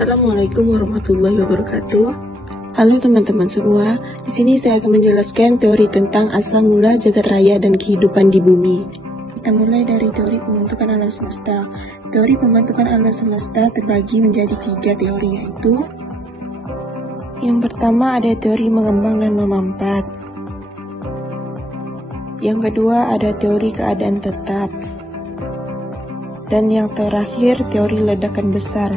Assalamualaikum warahmatullahi wabarakatuh. Halo teman-teman semua, di sini saya akan menjelaskan teori tentang asal mula jagat raya dan kehidupan di bumi. Kita mulai dari teori pembentukan alam semesta. Teori pembentukan alam semesta terbagi menjadi 3 teori, yaitu yang pertama ada teori mengembang dan memampat. Yang kedua ada teori keadaan tetap. Dan yang terakhir teori ledakan besar.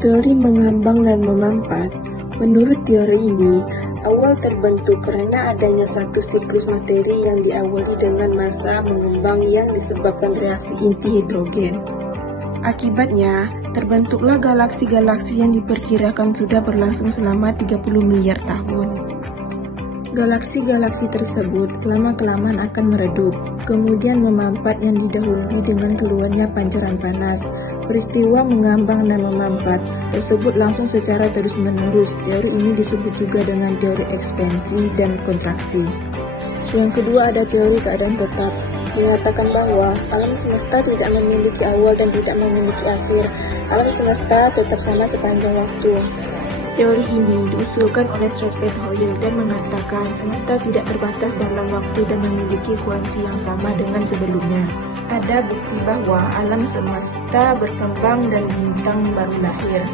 Teori mengambang dan memampat. Menurut teori ini, awal terbentuk karena adanya satu siklus materi yang diawali dengan massa mengembang yang disebabkan reaksi inti hidrogen. Akibatnya, terbentuklah galaksi-galaksi yang diperkirakan sudah berlangsung selama 30 miliar tahun. Galaksi-galaksi tersebut lama-kelamaan akan meredup, kemudian memampat yang didahului dengan keluarnya pancaran panas. Peristiwa mengambang dan memampat tersebut langsung secara terus-menerus. Teori ini disebut juga dengan teori ekspansi dan kontraksi. Yang kedua ada teori keadaan tetap. Menyatakan bahwa alam semesta tidak memiliki awal dan tidak memiliki akhir. Alam semesta tetap sama sepanjang waktu. Teori ini diusulkan oleh Stratford Hoyle dan mengatakan semesta tidak terbatas dalam waktu dan memiliki kuansi yang sama dengan sebelumnya. Ada bukti bahwa alam semesta berkembang dan bintang baru lahir.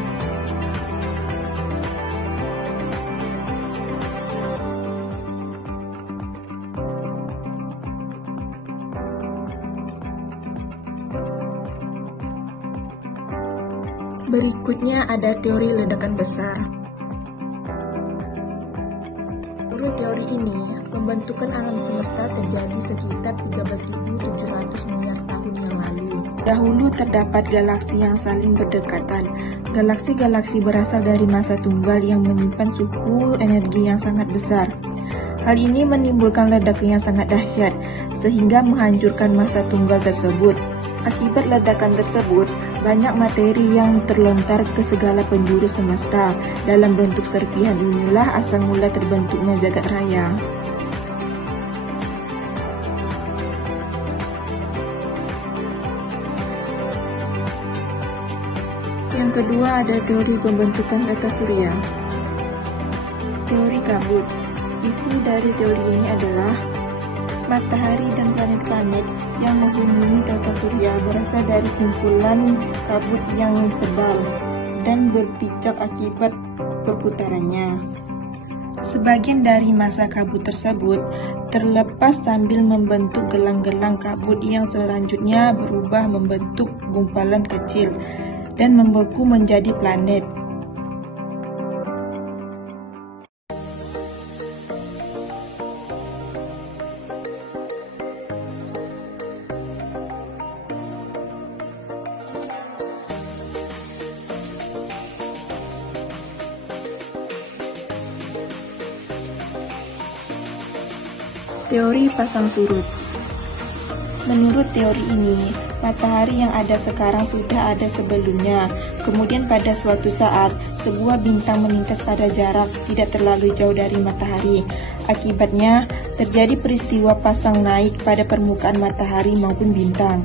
Berikutnya ada teori ledakan besar. Menurut teori ini, pembentukan alam semesta terjadi sekitar 13.700 miliar tahun yang lalu. Dahulu terdapat galaksi yang saling berdekatan. Galaksi-galaksi berasal dari massa tunggal yang menyimpan suhu energi yang sangat besar. Hal ini menimbulkan ledakan yang sangat dahsyat, sehingga menghancurkan massa tunggal tersebut. Akibat ledakan tersebut, banyak materi yang terlontar ke segala penjuru semesta. Dalam bentuk serpihan inilah asal mula terbentuknya jagat raya. Yang kedua ada teori pembentukan tata surya. Teori kabut. Isi dari teori ini adalah matahari dan planet-planet yang menghubungi tata surya berasal dari kumpulan kabut yang tebal dan berpicak akibat perputarannya. Sebagian dari massa kabut tersebut terlepas sambil membentuk gelang-gelang kabut yang selanjutnya berubah membentuk gumpalan kecil dan membeku menjadi planet. Teori pasang surut. Menurut teori ini, matahari yang ada sekarang sudah ada sebelumnya. Kemudian pada suatu saat, sebuah bintang melintas pada jarak tidak terlalu jauh dari matahari. Akibatnya, terjadi peristiwa pasang naik pada permukaan matahari maupun bintang.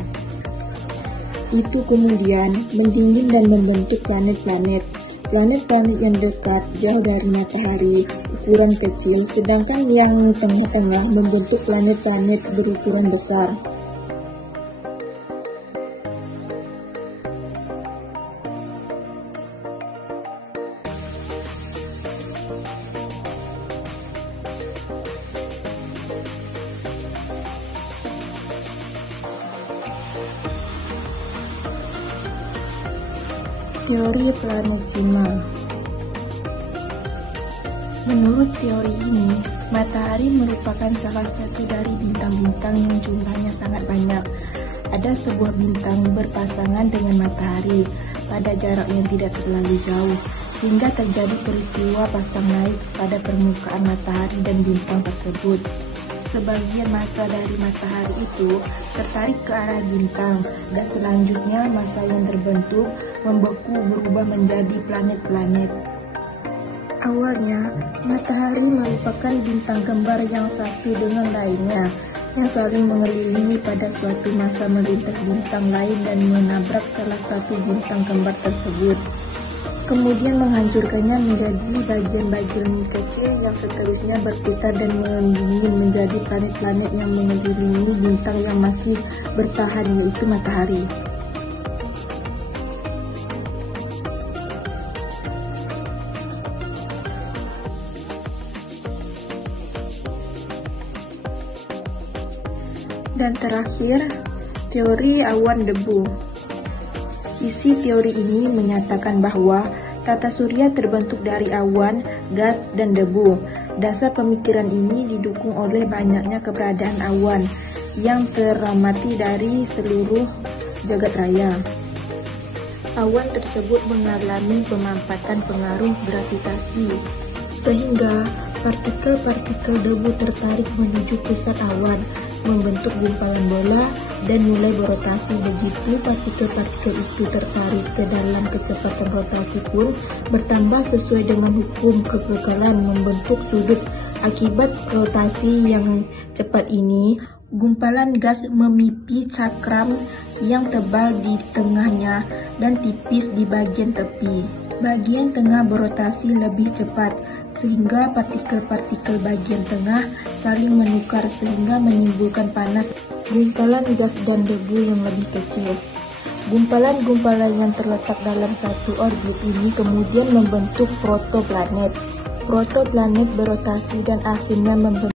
Itu kemudian mendingin dan membentuk planet-planet. Planet-planet yang dekat jauh dari matahari ukuran kecil, sedangkan yang tengah-tengah membentuk planet-planet berukuran besar. Teori planetesimal. Menurut teori ini, matahari merupakan salah satu dari bintang-bintang yang jumlahnya sangat banyak. Ada sebuah bintang berpasangan dengan matahari pada jarak yang tidak terlalu jauh, hingga terjadi peristiwa pasang naik pada permukaan matahari dan bintang tersebut. Sebagian massa dari matahari itu tertarik ke arah bintang, dan selanjutnya massa yang terbentuk membeku berubah menjadi planet-planet. Awalnya, Matahari merupakan bintang kembar yang satu dengan lainnya, yang saling mengelilingi pada suatu masa melintas bintang lain dan menabrak salah satu bintang kembar tersebut. Kemudian menghancurkannya menjadi bagian-bagian kecil yang seterusnya berputar dan mendingin menjadi planet-planet yang mengelilingi bintang yang masih bertahan, yaitu matahari. Dan terakhir, teori awan debu. Isi teori ini menyatakan bahwa tata surya terbentuk dari awan, gas, dan debu. Dasar pemikiran ini didukung oleh banyaknya keberadaan awan yang teramati dari seluruh jagat raya. Awan tersebut mengalami pemampatan pengaruh gravitasi, sehingga partikel-partikel debu tertarik menuju pusat awan, membentuk gumpalan bola, dan mulai berotasi. Begitu partikel-partikel itu tertarik ke dalam, kecepatan rotasi pun bertambah sesuai dengan hukum kekekalan, membentuk sudut. Akibat rotasi yang cepat ini, gumpalan gas memiliki cakram yang tebal di tengahnya dan tipis di bagian tepi. Bagian tengah berotasi lebih cepat, sehingga partikel-partikel bagian tengah saling menukar sehingga menimbulkan panas gumpalan gas dan debu yang lebih kecil. Gumpalan-gumpalan yang terletak dalam satu orbit ini kemudian membentuk protoplanet. Protoplanet berotasi dan akhirnya membentuk